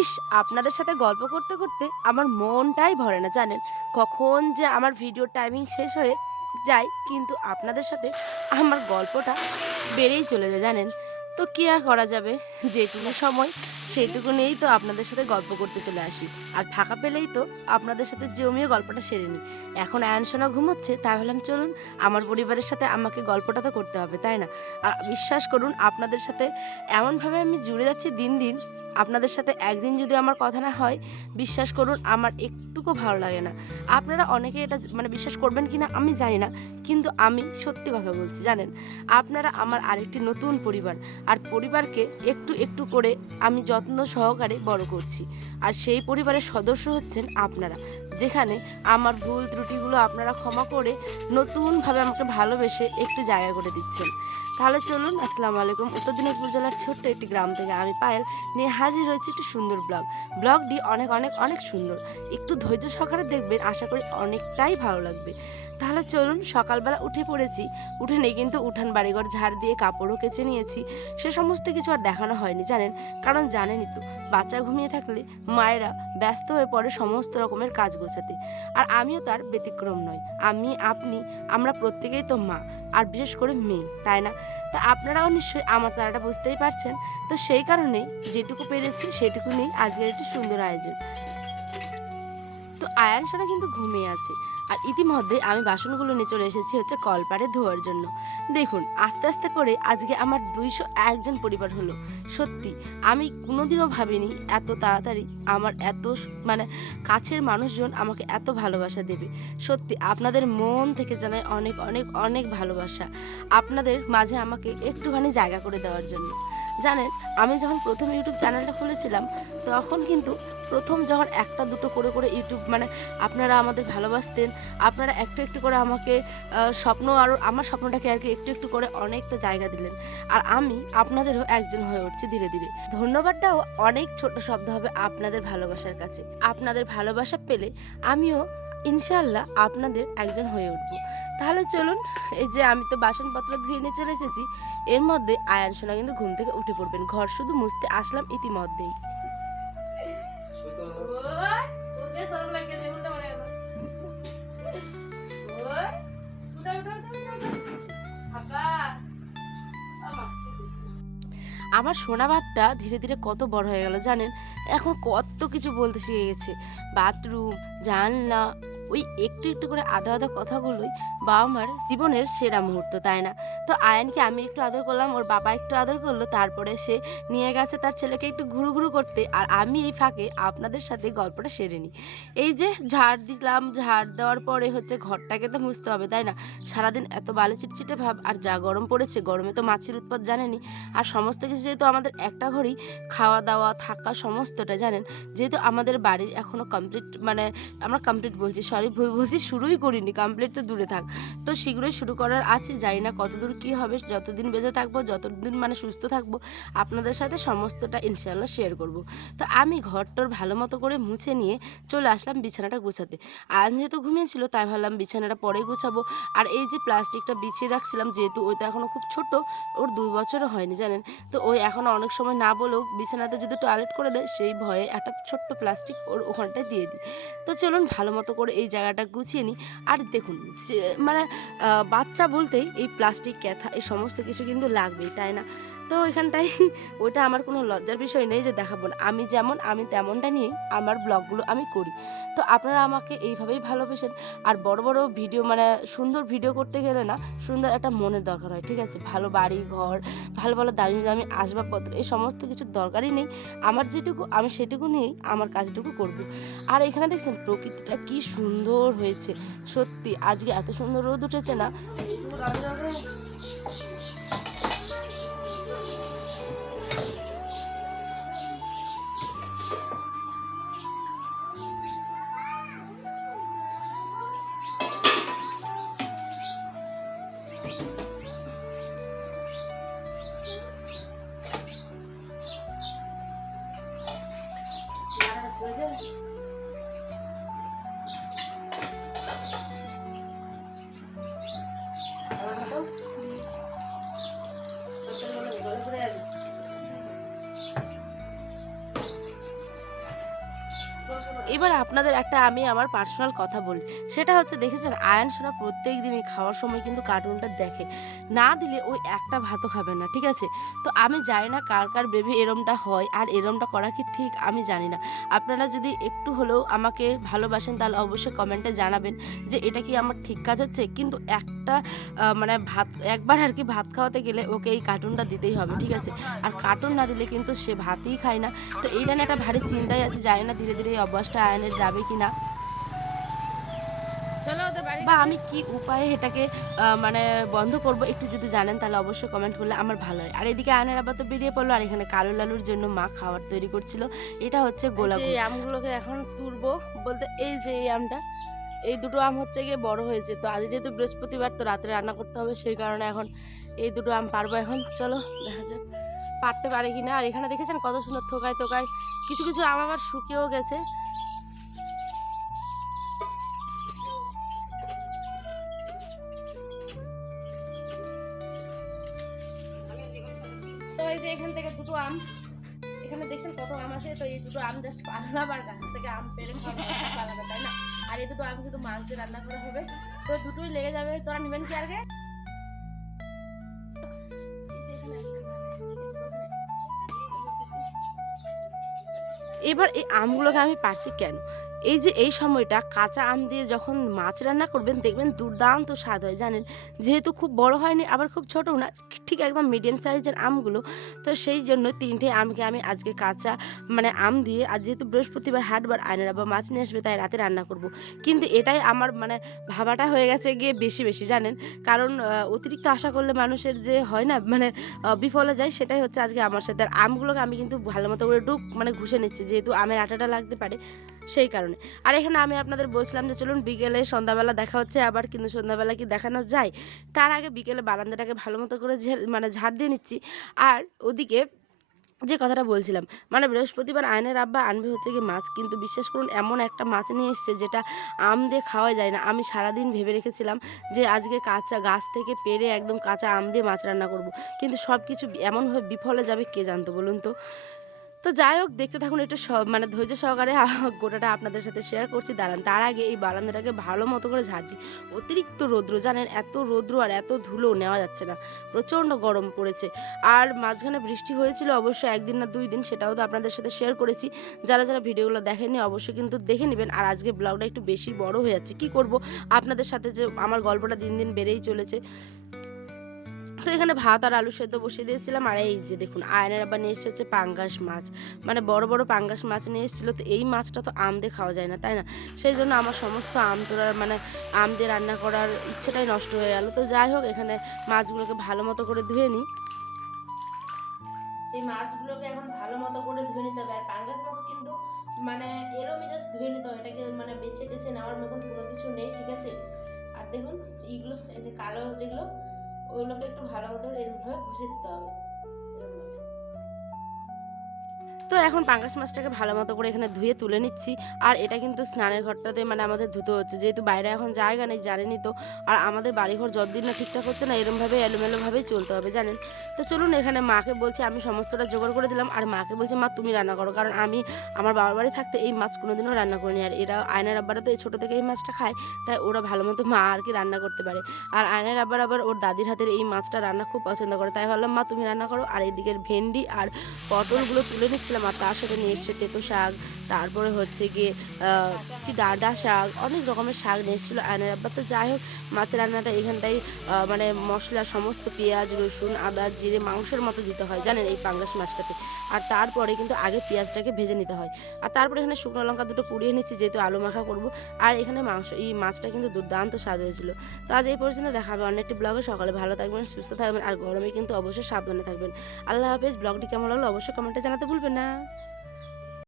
ইস, আপনাদের সাথে গল্প করতে করতে আমার মনটাই ভরে না, জানেন? কখন যে আমার ভিডিও টাইমিং শেষ হয়ে যায়, কিন্তু আপনাদের সাথে আমার গল্পটা বেড়েই চলে যায়, জানেন? তো কী আর করা যাবে? যেটুকু সময় সেইটুকু নিয়েই তো আপনাদের সাথে গল্প করতে চলে আসি। আর ফাঁকা পেলেই তো আপনাদের সাথে জমিয়ে গল্পটা সেরে নিই। এখন আয়নসোনা ঘুমোচ্ছে তাই ভাবলাম চলুন, আমার পরিবারের সাথে আমাকে গল্পটা তো করতে হবে, তাই না? আর বিশ্বাস করুন, আপনাদের সাথে এমনভাবে আমি জুড়ে যাচ্ছি দিন দিন আপনাদের সাথে একদিন যদি আমার কথা না হয়, বিশ্বাস করুন, আমার একটুকু ভালো লাগে না। আপনারা অনেকে এটা মানে বিশ্বাস করবেন কি না আমি জানি না, কিন্তু আমি সত্যি কথা বলছি, জানেন? আপনারা আমার আরেকটি নতুন পরিবার, আর পরিবারকে একটু একটু করে আমি যত্ন সহকারে বড় করছি। আর সেই পরিবারের সদস্য হচ্ছেন আপনারা, যেখানে আমার ভুল ত্রুটিগুলো আপনারা ক্ষমা করে নতুনভাবে আমাকে ভালোবেসে একটু জায়গা করে দিচ্ছেন। তাহলে চলুন, আসসালামু আলাইকুম। উত্তর দিনাজপুর জেলার ছোট্ট একটি গ্রাম থেকে আমি পায়েল নিয়ে হাজির হয়েছে একটি সুন্দর ব্লগ। ব্লগটি অনেক অনেক অনেক সুন্দর। একটু ধৈর্য সহকারে দেখবেন, আশা করি অনেকটাই ভালো লাগবে। তাহলে চলুন, সকালবেলা উঠে পড়েছি। উঠে নেই কিন্তু উঠান বাড়িঘর, ঝাড় দিয়ে কাপড়ও কেচে নিয়েছি। সে সমস্ত কিছু আর দেখানো হয়নি, জানেন? কারণ জানেনই তো, বাচ্চা ঘুমিয়ে থাকলে মায়েরা ব্যস্ত হয়ে পড়ে সমস্ত রকমের কাজ গোছাতে। আর আমিও তার ব্যতিক্রম নই। আমি, আপনি, আমরা প্রত্যেকেই তো মা, আর বিশেষ করে মেয়ে, তাই না? তা আপনারাও নিশ্চয়ই আমার তারাটা বুঝতেই পারছেন। তো সেই কারণেই যেটুকু পেরেছি, সেটুকু নেই আজকের একটি সুন্দর আয়োজন। তো আয়ান সোনা কিন্তু ঘুমিয়ে আছে। আর ইতিমধ্যে আমি বাসনগুলো নিয়ে চলে এসেছি হচ্ছে কলপারে ধোয়ার জন্য। দেখুন, আস্তে আস্তে করে আজকে আমার দুইশো একজন পরিবার হলো। সত্যি, আমি কোনোদিনও ভাবিনি এত তাড়াতাড়ি আমার এত মানে কাছের মানুষজন আমাকে এত ভালোবাসা দেবে। সত্যি, আপনাদের মন থেকে জানাই অনেক অনেক অনেক ভালোবাসা। আপনাদের মাঝে আমাকে একটুখানি জায়গা করে দেওয়ার জন্য। জানেন, আমি যখন প্রথম ইউটিউব চ্যানেলটা খুলেছিলাম, তখন কিন্তু প্রথম যখন একটা দুটো করে করে ইউটিউব মানে আপনারা আমাদের ভালোবাসতেন, আপনারা একটু একটু করে আমাকে স্বপ্ন আরও আমার স্বপ্নটাকে আর কি একটু একটু করে অনেকটা জায়গা দিলেন। আর আমি আপনাদেরও একজন হয়ে উঠছি ধীরে ধীরে। ধন্যবাদটাও অনেক ছোট শব্দ হবে আপনাদের ভালোবাসার কাছে। আপনাদের ভালোবাসা পেলে আমিও ইনশাল্লাহ আপনাদের একজন হয়ে উঠব। তাহলে চলুন, এই যে আমি তো বাসনপত্র ধুয়ে নিয়ে চলে এসেছি, এর মধ্যে আয়ান সোনা কিন্তু ঘুম থেকে উঠে পড়বেন। ঘর শুধু মুছতে আসলাম ইতিমধ্যেই। আমার সোনা বাপটা ধীরে ধীরে কত বড় হয়ে গেল, জানেন? এখন কত কিছু বলতে শিখে গেছে। বাথরুম, জানলা ওই একটু একটু করে আধা আধা কথাগুলোই বাবা মার জীবনের সেরা মুহূর্ত, তাই না? তো আয়ানকে আমি একটু আদর করলাম, ওর বাবা একটু আদর করল, তারপরে সে নিয়ে গেছে তার ছেলেকে একটু ঘুরু ঘুরু করতে, আর আমি এই ফাঁকে আপনাদের সাথে গল্পটা সেরে নিই। এই যে ঝাড় দিলাম, ঝাড় দেওয়ার পরে হচ্ছে ঘরটাকে তো মুছতে হবে, তাই না? সারাদিন এত বালি চিটচিটে ভাব, আর যা গরম পড়েছে, গরমে তো মাছের উৎপাদ জানেনি আর সমস্ত কিছু যেহেতু আমাদের একটা ঘরেই খাওয়া দাওয়া থাকা, সমস্তটা জানেন, যেহেতু আমাদের বাড়ির এখনও কমপ্লিট মানে আমরা কমপ্লিট বলছি, সরি। ভুল বলছি, শুরুই করিনি কমপ্লিট তো দূরে থাক। তো শীঘ্রই শুরু করার আছে, জানি না কতদূর কী হবে, যতদিন বেঁচে থাকব, যতদিন মানে সুস্থ থাকব, আপনাদের সাথে সমস্তটা ইনশাল্লাহ শেয়ার করব। তো আমি ঘরটার ভালো মতো করে মুছে নিয়ে চলে আসলাম বিছানাটা গুছাতে। আজ যেহেতু ঘুমিয়েছিল তাই ভাবলাম বিছানাটা পরেই গুছাবো। আর এই যে প্লাস্টিকটা বিছিয়ে রাখছিলাম, যেহেতু ওই তো এখনও খুব ছোট, ওর দুই বছরও হয়নি, জানেন? তো ওই এখনও অনেক সময় না বলেও বিছানাতে যদি টয়লেট করে দেয়, সেই ভয়ে একটা ছোট্ট প্লাস্টিক ওর ওখানটায় দিয়ে দিই। তো চলুন ভালো মতো করে এই জায়গাটা গুছিয়ে নিই। আর দেখুন মানে বাচ্চা বলতেই এই প্লাস্টিক, ক্যাথা, এই সমস্ত কিছু কিন্তু লাগবেই, তাই না? তো এখানটায় ওইটা আমার কোনো লজ্জার বিষয় নেই যে দেখাবো না। আমি যেমন, আমি তেমনটা নিয়েই আমার ব্লগগুলো আমি করি। তো আপনারা আমাকে এইভাবেই ভালোবেসেন। আর বড় বড় ভিডিও মানে সুন্দর ভিডিও করতে গেলে না সুন্দর একটা মনের দরকার হয়, ঠিক আছে? ভালো বাড়ি, ঘর, ভালো ভালো দামি দামি আসবাবপত্র, এই সমস্ত কিছুর দরকারই নেই। আমার যেটুকু, আমি সেটুকু নিয়েই আমার কাজটুকু করব। আর এখানে দেখছেন প্রকৃতিটা কি সুন্দর হয়েছে। সত্যি, আজকে এত সুন্দর রোদ উঠেছে না? 我认。এবার আপনাদের একটা আমি আমার পার্সোনাল কথা বলি। সেটা হচ্ছে, দেখেছেন? আয়ান সোনা প্রত্যেক দিনই খাওয়ার সময় কিন্তু কার্টুনটা দেখে। না দিলে ওই একটা ভাতও খাবে না, ঠিক আছে? তো আমি জানি না কার কার বেবি এরমটা হয় আর এরমটা করা কি ঠিক, আমি জানি না। আপনারা যদি একটু হলেও আমাকে ভালোবাসেন, তাহলে অবশ্যই কমেন্টে জানাবেন যে, এটা কি আমার ঠিক কাজ হচ্ছে? কিন্তু একটা মানে ভাত একবার আর কি ভাত খাওয়াতে গেলে ওকে এই কার্টুনটা দিতেই হবে ঠিক আছে? আর কার্টুন না দিলে কিন্তু সে ভাতই খায় না। তো এইটা নিয়ে একটা ভারী চিন্তাই আছে জানি না ধীরে ধীরে এই অভ্যাসটা আয়নের যাবে কি না বা আমি কি উপায়ে এটাকে মানে বন্ধ করব একটু যদি জানেন তাহলে অবশ্যই কমেন্ট করলে আমার ভালো হয়। আর এদিকে আয়নের আবার তো বেরিয়ে পড়ল আর এখানে কালো লালুর জন্য মা খাবার তৈরি করছিল। এটা হচ্ছে গোলাপ আমগুলোকে এখন তুলবো বলতে এই যে এই আমটা এই দুটো আম হচ্ছে গিয়ে বড় হয়েছে। তো আজ যেহেতু বৃহস্পতিবার, তো রাত্রে রান্না করতে হবে, সেই কারণে এখন এই দুটো আম পারব এখন। চলো, দেখা যাক পারতে পারে কি না আর এখানে দেখেছেন কত সুন্দর থোকায় থোকায় কিছু কিছু আম আবার শুকিয়েও গেছে। তো এই যে এখান থেকে দুটো আম, এখানে দেখছেন কত আম আছে। তো এই দুটো আম জাস্ট পারলাম আর গাছ থেকে আম পেরে পালাবে তাই না? আর এই দুটো আম শুধু মাছ দিয়ে রান্না করা হবে। তো দুটোই লেগে যাবে। তোরা নেবেন কি আগে? এবার এই আমগুলোকে আমি পারছি কেন? এই যে এই সময়টা কাঁচা আম দিয়ে যখন মাছ রান্না করবেন, দেখবেন দুর্দান্ত স্বাদ হয়, জানেন? যেহেতু খুব বড় হয়নি, আবার খুব ছোটও না, ঠিক একদম মিডিয়াম সাইজের আমগুলো। তো সেই জন্য তিনটে আমকে আমি আজকে কাঁচা মানে আম দিয়ে আজ যেহেতু বৃহস্পতিবার হাটবার আয়নারা বা মাছ নিয়ে আসবে, তাই রাতে রান্না করব। কিন্তু এটাই আমার মানে ভাবাটা হয়ে গেছে গিয়ে বেশি বেশি, জানেন? কারণ অতিরিক্ত আশা করলে মানুষের যে হয় না মানে বিফলে যায়, সেটাই হচ্ছে আজকে আমার সাথে। আর আমগুলোকে আমি কিন্তু ভালো মতো করে একটু মানে ঘুষে নিচ্ছি, যেহেতু আমের আটাটা লাগতে পারে। সেই কারণে। আর এখানে আমি আপনাদের বলছিলাম যে চলুন বিকেলে সন্ধ্যাবেলা দেখা হচ্ছে, আবার কিন্তু সন্ধ্যাবেলা কি দেখানো যায়? তার আগে বিকেলে বারান্দাটাকে ভালো মতো করে মানে ঝাড় দিয়ে নিচ্ছি। আর ওদিকে যে কথাটা বলছিলাম মানে বৃহস্পতিবার আয়নের আব্বা আনবে হচ্ছে কি মাছ, কিন্তু বিশ্বাস করুন, এমন একটা মাছ নিয়ে এসছে যেটা আম দিয়ে খাওয়া যায় না। আমি সারাদিন ভেবে রেখেছিলাম যে আজকে কাঁচা গাছ থেকে পেরে একদম কাঁচা আম দিয়ে মাছ রান্না করব। কিন্তু সব কিছু এমনভাবে বিফলে যাবে কে জানতো বলুন তো? তো যাই হোক, দেখতে থাকুন একটু মানে ধৈর্য সহকারে গোটাটা আপনাদের সাথে শেয়ার করছি। দাঁড়ান, তার আগে এই বারান্দাটাকে ভালো মতো করে ঝাড় দিই। অতিরিক্ত রৌদ্র, জানেন, এত রৌদ্র আর এত ধুলো নেওয়া যাচ্ছে না। প্রচণ্ড গরম পড়েছে। আর মাঝখানে বৃষ্টি হয়েছিল অবশ্যই একদিন না দুই দিন, সেটাও তো আপনাদের সাথে শেয়ার করেছি। যারা যারা ভিডিওগুলো দেখেননি, অবশ্যই কিন্তু দেখে নেবেন। আর আজকে ব্লগটা একটু বেশি বড় হয়ে যাচ্ছে। কী করব? আপনাদের সাথে যে আমার গল্পটা দিন দিন বেড়েই চলেছে। তো এখানে ভাত আর আলু সেদ্ধ বসিয়ে দিয়েছিলাম। আর এই যে দেখুন, আয়নের আবার নিয়ে এসেছে হচ্ছে পাঙ্গাস মাছ। মানে বড় বড় পাঙ্গাস মাছ নিয়ে এসেছিল, তো এই মাছটা তো আম দিয়ে খাওয়া যায় না, তাই না? সেই জন্য আমার সমস্ত আম তোলার মানে আম দিয়ে রান্না করার ইচ্ছেটাই নষ্ট হয়ে গেল। তো যাই হোক, এখানে মাছগুলোকে ভালো মতো করে ধুয়ে নিই। এই মাছগুলোকে এখন ভালো মতো করে ধুয়ে নিতে হবে। আর পাঙ্গাস মাছ কিন্তু মানে এরমই জাস্ট ধুয়ে নিতে হবে। এটাকে মানে বেছে টেছে নেওয়ার মতন কোনো কিছু নেই, ঠিক আছে? আর দেখুন, এইগুলো, এই যে কালো যেগুলো ওইগুলোকে একটু ভালো মতো এরকমভাবে ঘুষে দিতে হবে। তো এখন পাঙ্গাস মাছটাকে ভালো মতো করে এখানে ধুয়ে তুলে নিচ্ছি। আর এটা কিন্তু স্নানের ঘরটাতে মানে আমাদের ধুতে হচ্ছে। যেহেতু বাইরে এখন জায়গা নেই, জানেনই তো। আর আমাদের বাড়িঘর যতদিন না ঠিকঠাক হচ্ছে না এরমভাবে এলোমেলোভাবেই চলতে হবে, জানেন? তো চলুন, এখানে মাকে বলছি, আমি সমস্তটা জোগাড় করে দিলাম। আর মাকে বলছি, মা, তুমি রান্না করো। কারণ আমি আমার বাবার বাড়ি থাকতে এই মাছ কোনোদিনও রান্না করিনি। আর এরা আয়নার আব্বারা তো এই ছোটো থেকে এই মাছটা খায়, তাই ওরা ভালো মতো মা আর কি রান্না করতে পারে। আর আয়নার আব্বার আবার ওর দাদির হাতের এই মাছটা রান্না খুব পছন্দ করে। তাই ভাবলাম, মা, তুমি রান্না করো। আর এদিকের ভেন্ডি আর পটলগুলো তুলে নিচ্ছিলাম আর তার সাথে নিয়ে এসছে তেতো শাক, তারপরে হচ্ছে গিয়ে কি ডাঁটা শাক, অনেক রকমের শাক নিয়ে এসেছিল আয়নার আব্বা তো যাই হোক, মাছের রান্নাটা এখানটাই মানে মশলা, সমস্ত পেঁয়াজ, রসুন, আদা, জিরে, মাংসের মতো দিতে হয়, জানেন এই পাঙ্গাস মাছটাতে। আর তারপরে কিন্তু আগে পেঁয়াজটাকে ভেজে নিতে হয়। আর তারপরে এখানে শুকনো লঙ্কা দুটো পুড়িয়ে নিচ্ছি, যেহেতু আলু মাখা করব। আর এখানে মাংস, এই মাছটা কিন্তু দুর্দান্ত স্বাদ হয়েছিল। তো আজ এই পর্যন্ত দেখা হবে ব্লগে। সকালে ভালো থাকবেন, সুস্থ থাকবেন, আর গরমে কিন্তু অবশ্যই সাবধানে থাকবেন। আল্লাহ হাফেজ, ব্লগটি কেমন লাগল অবশ্যই কমেন্টে জানাতে ভুলবেন না। 啊。